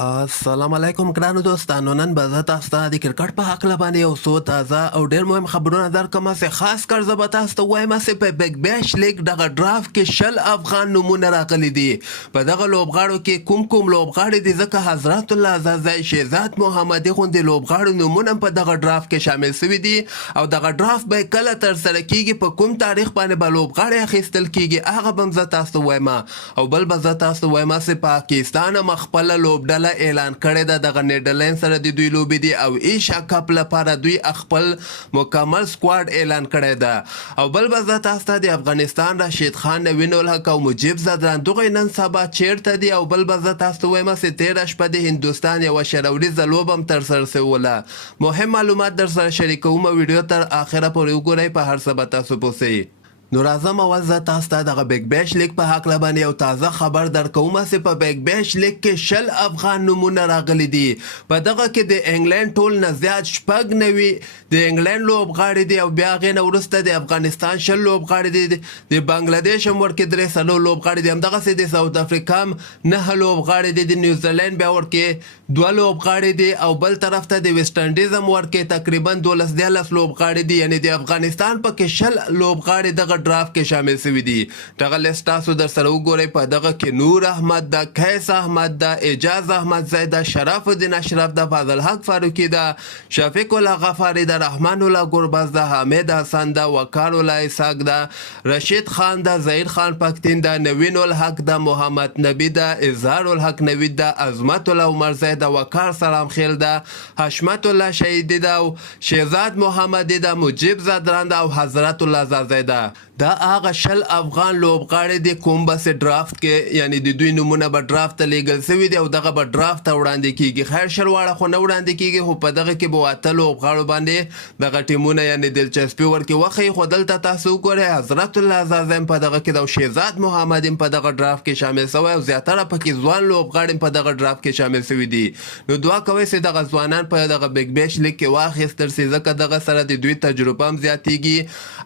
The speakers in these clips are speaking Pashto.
السلام علیکم ګرانو دوستانو. نن به زه تاسو ته د کرکټ په هکله باندې یو څو تازه او ډېر مهم خبرونه درکړم. خاص کر زه به تاسو ته وایم چې په بګ بیش لیګ دغه ډرافټ کې 10 افغان نومونه راغلي دي. په دغه لوبغاړو کې کوم لوبغاړي دي، ځکه حضرت الله عزازی شهزاد محمدي غوندې لوبغاړو نومونه په دغه ډرافټ کې شامل شوي دي او دغه ډرافټ به کله ترسره کیږي، په کوم تاریخ باندې به لوبغاړي اخیستل کیږي، هغه به هم زه تاسو ته وایم. او بل به زه تاسو ته وایم چې پاکستان هم خپله لوبډله اعلان کړی ده. دغه نیدرلینډ سره د دوی لوبې دي او ایشیا کپ لپاره دوی خپل مکمل سکواډ اعلان کړی ده. او بل به زه تاسو ته د افغانستان راشد خان، نوین الحق او مجیب زدران دغه نن سبا چیرته دي. او بل به زه تاسو ته وایم چې تېره شپه د هندوستان یوه شروریزه لوبه هم ترسره شوله. مهم معلومات در سره شریکوم. ویډیو تر اخره پورې وګورئ، په هر څه به تاسو پوه شئ. نو راځم اول زه تاسو ته دغه بګ بیش لیګ په هکله باندې یو تازه خبر درکوم چې په بګ بیش لیګ کې 10 افغان نومونه راغلي دي. په دغه کې د انګلند ټول نه زیات 96 د انګلند لوبغاړي دي او بیا هغې نه وروسته د افغانستان 10 لوبغاړي دي، د بنګلادیش هم ورکې 3 لوبغاړي دي، همدغسې د ساوت افریقا هم 9 لوبغاړي دي، د نیوزیلینډ بیا ورکې 2 لوبغاړي دي او بل طرف ته د ویسټ انډیز هم ورکې تقریبا 12 لوبغاړي دي. یعنې د افغانستان پکې 10 لوبغاړي دغه ډرافټ کې شامل شوي دي. دغه لیست تاسو در سره وګورئ. په دغه کې نور احمد ده، قیس احمد ده، اعجاز احمد زی ده، شرف الدین اشرف ده، فاضل حق فاروقي ده، شفیق الله غفاري ده، رحمان الله ګربز ده، حامد حسن ده، وقار الله اسحاق ده، رشید خان ده، ظهیر خان پختین ده، نوین الحق ده، محمد نبی ده، اظهار الحق نوید ده، عظمت الله عمر زی ده، وقار سلام خیل ده، حشمت الله شهیدی ده او شهزاد محمدی ده، مجیب زدران ده او حضرت الله زازی ده. دا هغه 10 افغان لوبغاړي دي کوم بس ډرافټ کې، یعنی د دوی نومونه به ډرافټ ته لیږل شوي دي او دغه به ډرافټ ته وړاندې کیږي. خیر 10 واړه خو نه وړاندې کیږي، خو په دغه کې به 8 لوبغاړو باندې دغه ټیمونه یعنی دلچسپي ورکړي وښیي. خو دلته تاسو وګورئ حضرت الله عزازی هم په دغه کې ده او شهزاد محمد هم په دغه ډرافټ کې شامل شوی او زیاتره پکې ځوان لوبغاړي هم په دغه ډرافټ کې شامل شوي دي. نو دعا کوئ چې دغه ځوانان په دغه بګ بیش لیګ کې واخیستل شي، ځکه دغه سره د دوی تجربه هم زیاتیږي.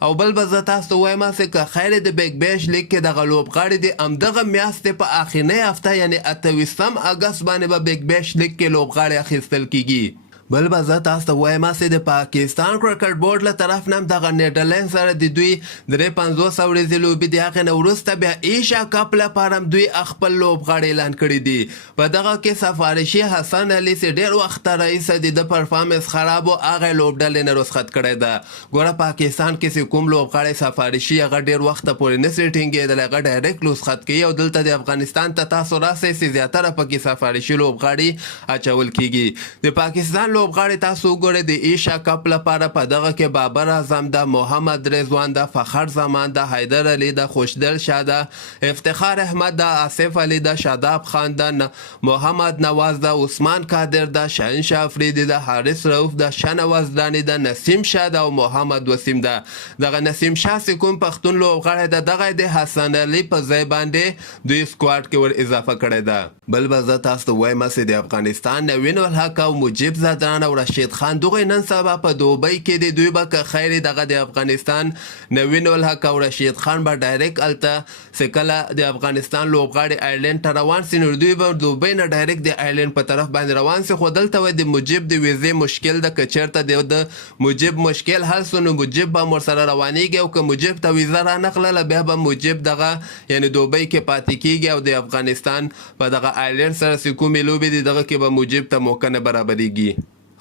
او بل به زه تاسو ته وایم چې که خیر د بګ بیش لیګ کې دغه لوبغاړي دي همدغه میاشتې په اخرنۍ هفته یعنی 28 اګست باندې به بګ بیش لیګ کې لوبغاړي اخیستل کیږي. بل به زه تاسو ته وایم چې د پاکستان کرکټ بورډ له طرف نه هم دغه نیدرلینډ سره د دوی 53 ورځې لوبې دي، هغې نه وروسته بیا ایشیا کپ لپاره هم دوی خپل لوبغاړي اعلان کړي دي. په دغه کې سفارشي حسن علي چې ډېر وخته رئیسه د پرفارمنس خراب و، هغه لوبډلې نه رخصت کړی ده. ګوره پاکستان کې چې کوم لوبغاړی سفارشي هغه ډېر وخته پورې نسي ټینګېدلی، هغه ډایرکټ رخصت کوي او دلته د افغانستان ته تاسو راسئ چې زیاتره پکې سفارشي لوبغاړي اچول کیږي. د پاکستان لوبغاړي تاسو وګورئ د ایشیا کپ لپاره په دغه کې بابر اعظم ده، محمد رضوان ده، فخر زمان ده، حیدر علي ده، خوشدل شاه ده، افتخار احمد ده، آصف علي ده، شاداب خان ده، محمد نواز ده، عثمان قادر ده، شهنشاه افریدي ده، حارث رؤوف ده، شنواز دانی ده، نسیم شاه ده او محمد وسیم ده. دغه نسیم شاه چې کوم پښتون لوبغاړی ده، دغه د حسن علي په ځای باندې دوی سکواډ کې ور اضافه کړی ده. بل به زه تاسو ته وایم چې د افغانستان نوین الحق او مجیب زدران او رشید خان دغه نن سبا په دوبۍ کې د دوی به که خیر دغه د افغانستان نوین الحق او رشید خان به ډایرکټ هلته چې کله د افغانستان لوبغاړي آیرلینډ ته روان سي، نو دوی به دوبۍ نه ډایرکټ د آیرلینډ په طرف باندې روان سي. خو دلته وایي د مجیب د ویزې مشکل ده، که چېرته د مجیب مشکل حل سو نو مجیب به هم ورسره روانېږي او که مجیب ته ویزه رانقلله بیا به مجیب دغه یعنی دوبۍ کې پاتې کیږي او د افغانستان په دغه آیرلینډ سره چې کومې لوبې دي دغه کې به مجیب ته موقع نه برابرېږي.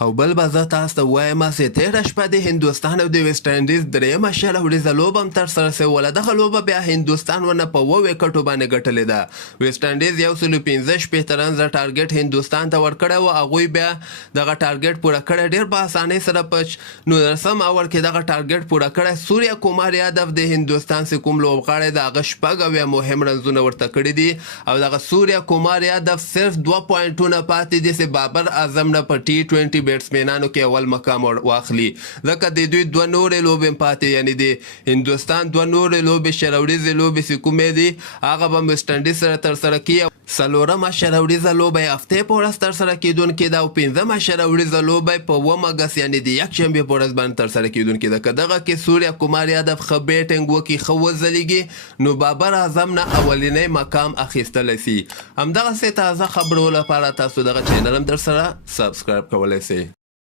او بل به زه تاسو ته وایم چې تېره شپه د هندوستان او د ویسټ انډیز 3 شروریزه لوبه هم ترسره شوله. دغه لوبه بیا هندوستان ونه په 7 وکټو باندې ګټلې ده. ویسټ انډیز 115 رنز ټارګټ هندوستان ته ورکړی و، هغوی بیا دغه ټارګټ پوره کړی ډېر په اسانۍ سره. په 19 اوور کې دغه ټارګټ پوره کړی. سوریا کمار یادو د هندوستان چې کوم لوبغاړی د هغه 6 مهم رنزونه ورته کړي دي او دغه سوریا کمار یادو صرف 2 پوینټونه پاتې دي چې بابر اعظم نه په T20 بیټسمینانو کې اول مقام واخلي، ځکه د دوی 2 نورې لوبې پاتې، یعنی د هندوستان 2 نورې لوبې شروریزې لوبې چې کومې دي هغه به ویسټ انډیز سره ترسره کیږي. څلورمه شروریزه لوبه یې هفتې په ورځ ترسره کیدونکې ده او پنځمه شروریزه لوبه یې په اووم اګست یعنې د یکشنبې په ورځ باندې ترسره کیدونکې ده. که دغه کې سوریا کمار یادو ښه بیټینګ وکړي، ښه وځلیږي، نو بابر اعظم نه اولنی مقام اخیستلی سي. همدغسې تازه خبرو لپاره تاسو دغه چینل هم درسره سبسکرایب کولی سئ.